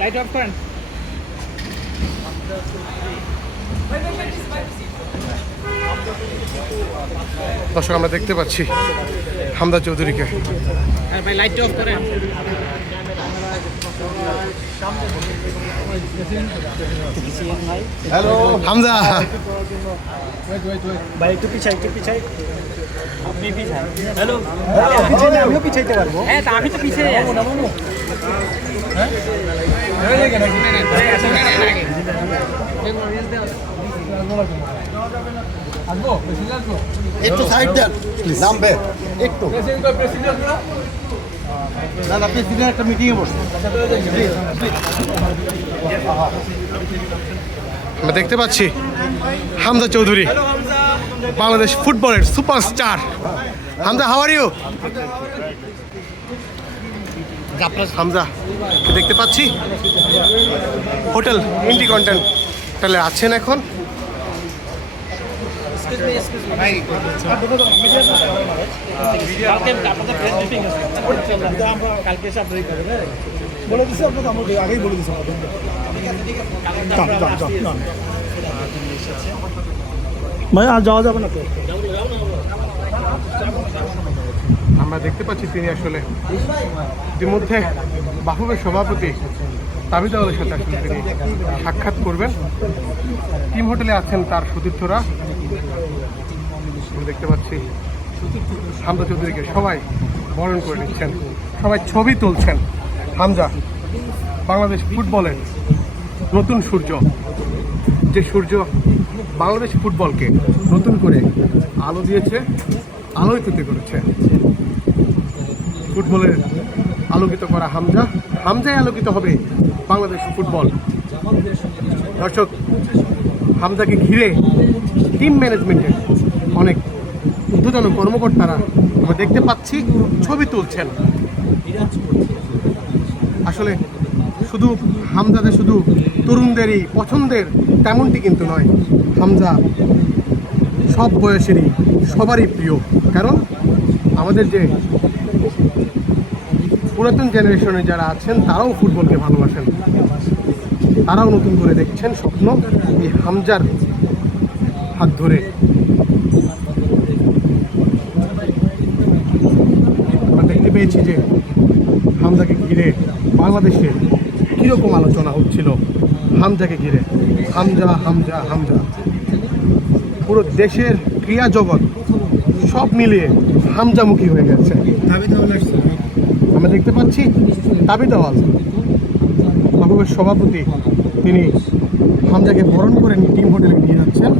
Light off করেন দর্শক আমরা দেখতে পাচ্ছি হামদা চৌধুরীকে। হ্যাঁ ভাই লাইট অফ করেন। হ্যালো হামজা ভাই একটু পিছাই একটু পিছাই। আপনি হ্যালো আমিও পিছাইতে পারব। হ্যাঁ তা আমি তো পিছিয়ে আছি। একটু সাইড দেন নামবে। একটু। না না প্রেসিডেন্ট একটা মিটিংয়ে আমরা দেখতে পাচ্ছি হামজা চৌধুরী। বাংলাদেশ ফুটবলের superstar. Hamza how are you Hamza দেখতে পাচ্ছি? হোটেল ইন্টিকন্টিনেন্টালে আছেন এখন। আগেই বলে দিছি ভাই, আর যাওয়া যাবে না তো? আমরা দেখতে পাচ্ছি তিনি আসলে ইতিমধ্যে বাফুবের সভাপতি তাবিদাউলের সাথে আসলে তিনি সাক্ষাৎ করবেন। টিম হোটেলে আছেন তার সতীর্থরা। দেখতে পাচ্ছি হামজা চৌধুরীকে সবাই বরণ করে নিচ্ছেন। সবাই ছবি তুলছেন। হামজা, বাংলাদেশ ফুটবলের নতুন সূর্য। যে সূর্য বাংলাদেশ ফুটবলকে নতুন করে আলো দিয়েছে আলোকিত করেছে। ফুটবলের আলোকিত করা হামজা, হামজায় আলোকিত হবে বাংলাদেশ ফুটবল। দর্শক, হামজাকে ঘিরে টিম ম্যানেজমেন্টের অনেক ঊর্ধ্বতন কর্মকর্তারা আমরা দেখতে পাচ্ছি, ছবি তুলছেন। আসলে শুধু হামজাতে শুধু তরুণদেরই পছন্দের তেমনটি কিন্তু নয়। হামজা সব বয়সেরই, সবারই প্রিয়। কারণ আমাদের যে পুরাতন জেনারেশনে যারা আছেন, তারাও ফুটবলকে ভালোবাসেন। তারাও নতুন করে দেখছেন স্বপ্ন এই হামজার হাত ধরে। আমরা দেখতে পেয়েছি যে হামজাকে ঘিরে বাংলাদেশে কীরকম আলোচনা হচ্ছিল? হামজাকে ঘিরে। হামজা হামজা হামজা। পুরো দেশের ক্রিয়া জগৎ সব মিলিয়ে হামজামুখী হয়ে গেছে। আমরা দেখতে পাচ্ছি দাবি দেওয়াল। সভাপতি তিনি হামজাকে বরণ করে টিম হোটেলে নিয়ে যাচ্ছেন।